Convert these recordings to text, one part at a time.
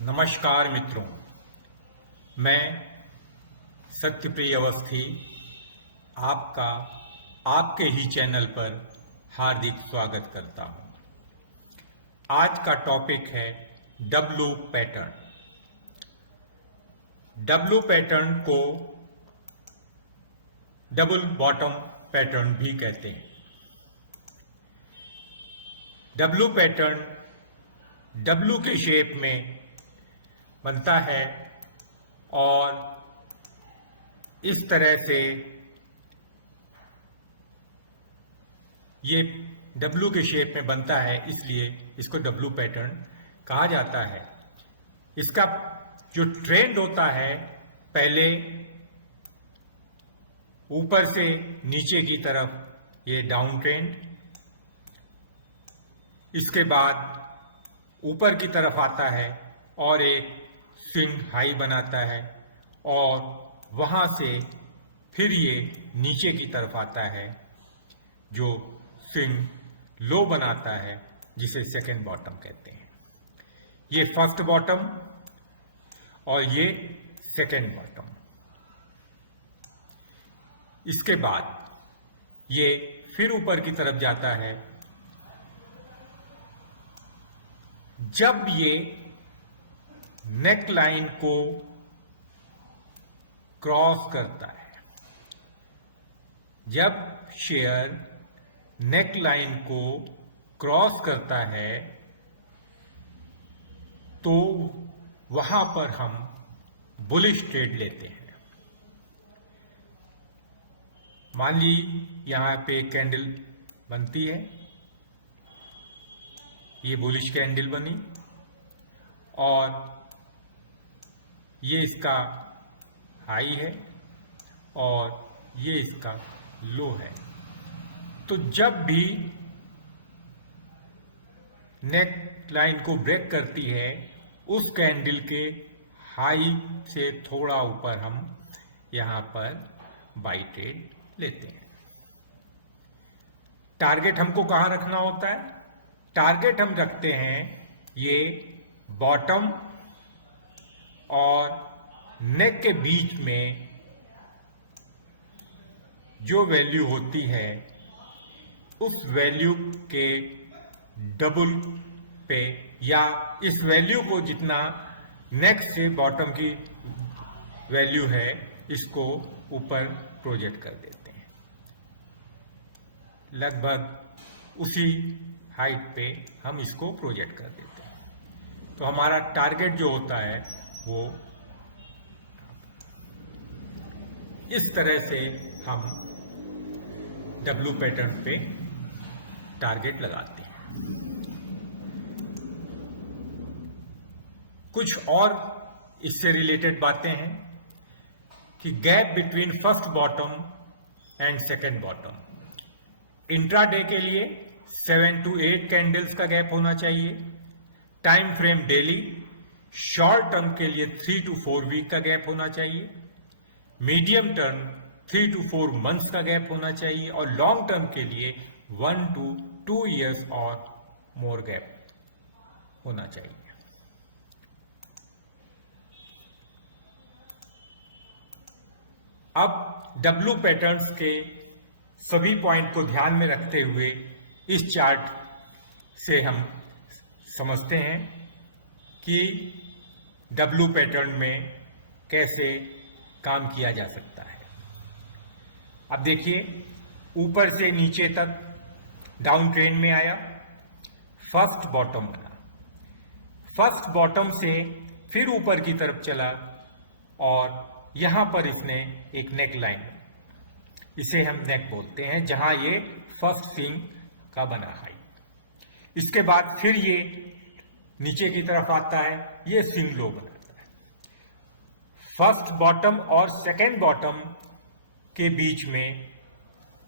नमस्कार मित्रों, मैं सत्यप्रिय अवस्थी आपका आपके ही चैनल पर हार्दिक स्वागत करता हूं। आज का टॉपिक है डब्लू पैटर्न। डब्लू पैटर्न को डबल बॉटम पैटर्न भी कहते हैं। डब्लू पैटर्न डब्लू के शेप में बनता है और इस तरह से ये डब्लू के शेप में बनता है, इसलिए इसको डब्लू पैटर्न कहा जाता है। इसका जो ट्रेंड होता है, पहले ऊपर से नीचे की तरफ ये डाउन ट्रेंड, इसके बाद ऊपर की तरफ आता है और एक स्विंग हाई बनाता है और वहां से फिर ये नीचे की तरफ आता है जो स्विंग लो बनाता है, जिसे सेकेंड बॉटम कहते हैं। ये फर्स्ट बॉटम और ये सेकेंड बॉटम। इसके बाद ये फिर ऊपर की तरफ जाता है। जब ये नेक लाइन को क्रॉस करता है, जब शेयर नेक लाइन को क्रॉस करता है तो वहां पर हम बुलिश ट्रेड लेते हैं। मान ली यहां पे कैंडल बनती है, ये बुलिश कैंडल बनी और ये इसका हाई है और ये इसका लो है। तो जब भी नेक लाइन को ब्रेक करती है, उस कैंडल के हाई से थोड़ा ऊपर हम यहां पर बाई ट्रेड लेते हैं। टारगेट हमको कहां रखना होता है? टारगेट हम रखते हैं ये बॉटम और नेक के बीच में जो वैल्यू होती है, उस वैल्यू के डबल पे, या इस वैल्यू को जितना नेक से बॉटम की वैल्यू है, इसको ऊपर प्रोजेक्ट कर देते हैं। लगभग उसी हाइट पे हम इसको प्रोजेक्ट कर देते हैं। तो हमारा टारगेट जो होता है वो इस तरह से हम डब्लू पैटर्न पे टारगेट लगाते हैं। कुछ और इससे रिलेटेड बातें हैं कि gap between first bottom and second bottom. Intraday के लिए 7 to 8 कैंडल्स का गैप होना चाहिए। Time frame daily. Short term के लिए 3 to 4 वीक का गैप होना चाहिए। मीडियम टर्म 3 to 4 मंथ्स का गैप होना चाहिए और लॉन्ग टर्म के लिए 1 to 2 years और मोर गैप होना चाहिए। अब डब्लू पैटर्न्स के सभी पॉइंट को ध्यान में रखते हुए इस चार्ट से हम समझते हैं कि डब्लू पैटर्न में कैसे काम किया जा सकता है। अब देखिए, ऊपर से नीचे तक डाउन ट्रेंड में आया, फर्स्ट बॉटम बना, फर्स्ट बॉटम से फिर ऊपर की तरफ चला और यहां पर इसने एक नेक लाइन, इसे हम नेक बोलते हैं, जहां ये फर्स्ट स्विंग का बना हाई। इसके बाद फिर ये नीचे की तरफ आता है, ये स्विंग लो बनाता है। फर्स्ट बॉटम और सेकेंड बॉटम के बीच में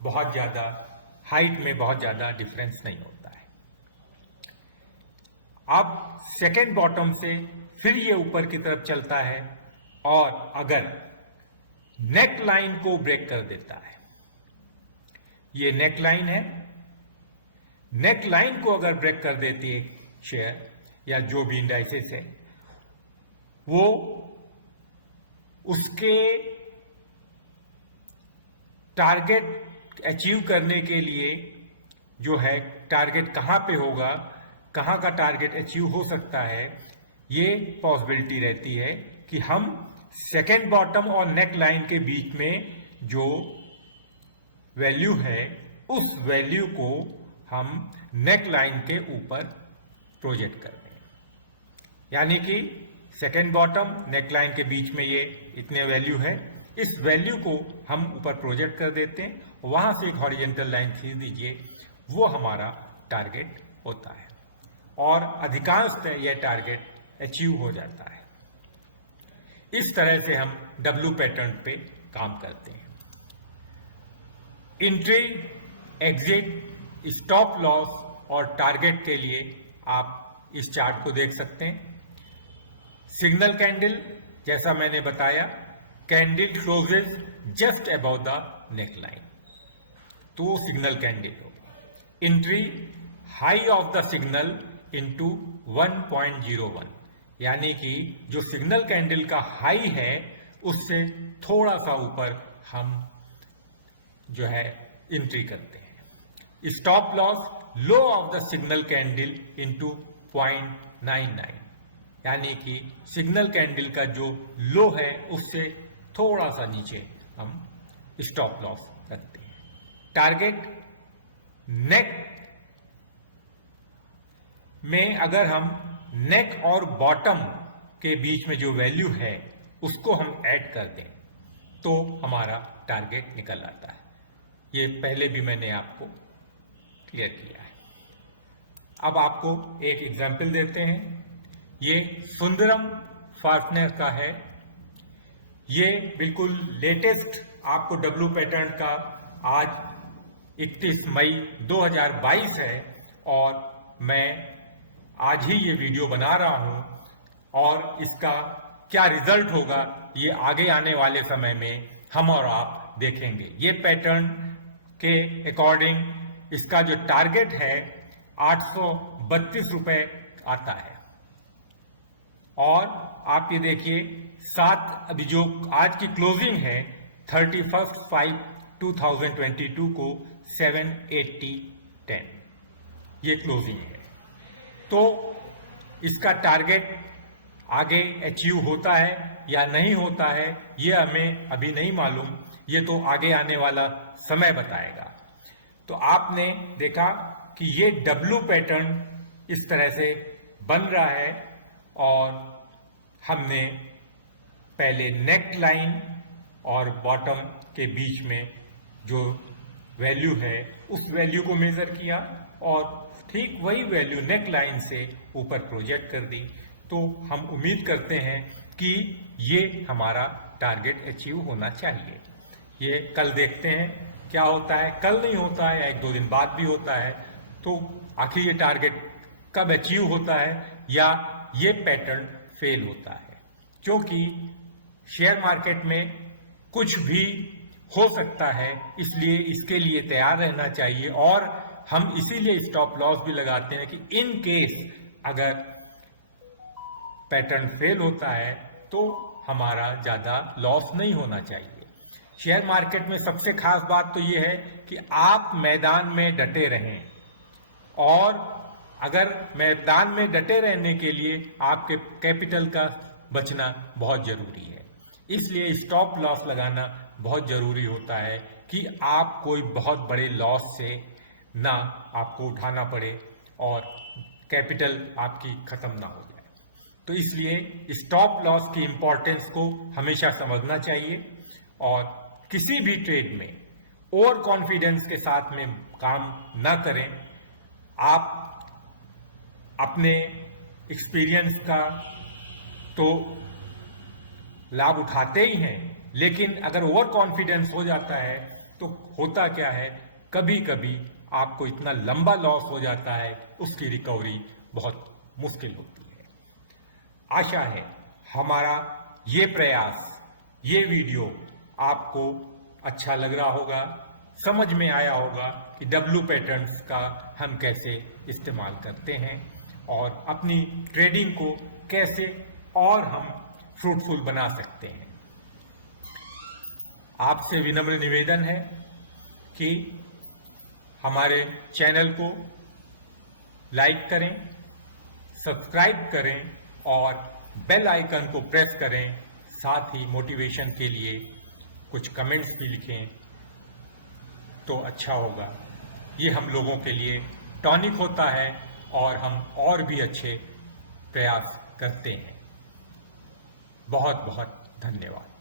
बहुत ज्यादा हाइट में बहुत ज्यादा डिफरेंस नहीं होता है। अब सेकेंड बॉटम से फिर ये ऊपर की तरफ चलता है और अगर नेक लाइन को ब्रेक कर देता है, ये नेक लाइन है, नेक लाइन को अगर ब्रेक कर देती है शेयर या जो भी इंडाइसेस है, वो उसके टारगेट अचीव करने के लिए जो है टारगेट कहाँ पे होगा, कहाँ का टारगेट अचीव हो सकता है, ये पॉसिबिलिटी रहती है कि हम सेकेंड बॉटम और नेक लाइन के बीच में जो वैल्यू है उस वैल्यू को हम नेक लाइन के ऊपर प्रोजेक्ट कर दें। यानी कि सेकेंड बॉटम नेक लाइन के बीच में ये इतने वैल्यू है, इस वैल्यू को हम ऊपर प्रोजेक्ट कर देते हैं, वहां से एक हॉरिजेंटल लाइन खींच दीजिए, वो हमारा टारगेट होता है और अधिकांशतः यह टारगेट अचीव हो जाता है। इस तरह से हम डब्ल्यू पैटर्न पे काम करते हैं। एंट्री, एग्जिट, स्टॉप लॉस और टारगेट के लिए आप इस चार्ट को देख सकते हैं। सिग्नल कैंडल, जैसा मैंने बताया, candle closes just above the neck line, तो वो सिग्नल कैंडल होगा। Entry, high of the signal into 1.01, यानी कि जो सिग्नल कैंडल का हाई है उससे थोड़ा सा ऊपर हम जो है एंट्री करते हैं। Stop loss, low of the signal candle into 0.99, यानी कि सिग्नल कैंडल का जो लो है उससे थोड़ा सा नीचे हम स्टॉप लॉस रखते हैं। टारगेट, नेक में अगर हम नेक और बॉटम के बीच में जो वैल्यू है उसको हम ऐड कर दें तो हमारा टारगेट निकल आता है। ये पहले भी मैंने आपको क्लियर किया है। अब आपको एक एग्जाम्पल देते हैं। ये सुंदरम फार्टनर का है। ये बिल्कुल लेटेस्ट आपको डब्ल्यू पैटर्न का आज 31 मई 2022 है और मैं आज ही ये वीडियो बना रहा हूं और इसका क्या रिजल्ट होगा ये आगे आने वाले समय में हम और आप देखेंगे। ये पैटर्न के अकॉर्डिंग इसका जो टारगेट है 832 रुपए आता है और आप ये देखिए अभी जो आज की क्लोजिंग है 31/5/2022 को 780.10 ये क्लोजिंग है। तो इसका टारगेट आगे अचीव होता है या नहीं होता है ये हमें अभी नहीं मालूम, ये तो आगे आने वाला समय बताएगा। तो आपने देखा कि ये डब्ल्यू पैटर्न इस तरह से बन रहा है और हमने पहले नेक लाइन और बॉटम के बीच में जो वैल्यू है उस वैल्यू को मेजर किया और ठीक वही वैल्यू नेक लाइन से ऊपर प्रोजेक्ट कर दी। तो हम उम्मीद करते हैं कि ये हमारा टारगेट अचीव होना चाहिए। ये कल देखते हैं क्या होता है, कल नहीं होता है या 1-2 दिन बाद भी होता है, तो आखिर ये टारगेट कब अचीव होता है या ये पैटर्न फेल होता है। क्योंकि शेयर मार्केट में कुछ भी हो सकता है, इसलिए इसके लिए तैयार रहना चाहिए और हम इसीलिए स्टॉप लॉस भी लगाते हैं कि इन केस अगर पैटर्न फेल होता है तो हमारा ज्यादा लॉस नहीं होना चाहिए। शेयर मार्केट में सबसे खास बात तो यह है कि आप मैदान में डटे रहें और अगर मैदान में डटे रहने के लिए आपके कैपिटल का बचना बहुत जरूरी है। इसलिए स्टॉप लॉस लगाना बहुत जरूरी होता है कि आप कोई बहुत बड़े लॉस से ना आपको उठाना पड़े और कैपिटल आपकी खत्म ना हो जाए। तो इसलिए स्टॉप लॉस की इंपॉर्टेंस को हमेशा समझना चाहिए और किसी भी ट्रेड में ओवर कॉन्फिडेंस के साथ में काम ना करें। आप अपने एक्सपीरियंस का तो लाभ उठाते ही हैं, लेकिन अगर ओवर कॉन्फिडेंस हो जाता है तो होता क्या है, कभी कभी आपको इतना लंबा लॉस हो जाता है उसकी रिकवरी बहुत मुश्किल होती है। आशा है हमारा ये प्रयास, ये वीडियो आपको अच्छा लग रहा होगा, समझ में आया होगा कि डब्ल्यू पैटर्न्स का हम कैसे इस्तेमाल करते हैं और अपनी ट्रेडिंग को कैसे और हम फ्रूटफुल बना सकते हैं। आपसे विनम्र निवेदन है कि हमारे चैनल को लाइक करें, सब्सक्राइब करें और बेल आइकन को प्रेस करें। साथ ही मोटिवेशन के लिए कुछ कमेंट्स भी लिखें तो अच्छा होगा। ये हम लोगों के लिए टॉनिक होता है और हम और भी अच्छे प्रयास करते हैं। बहुत बहुत धन्यवाद।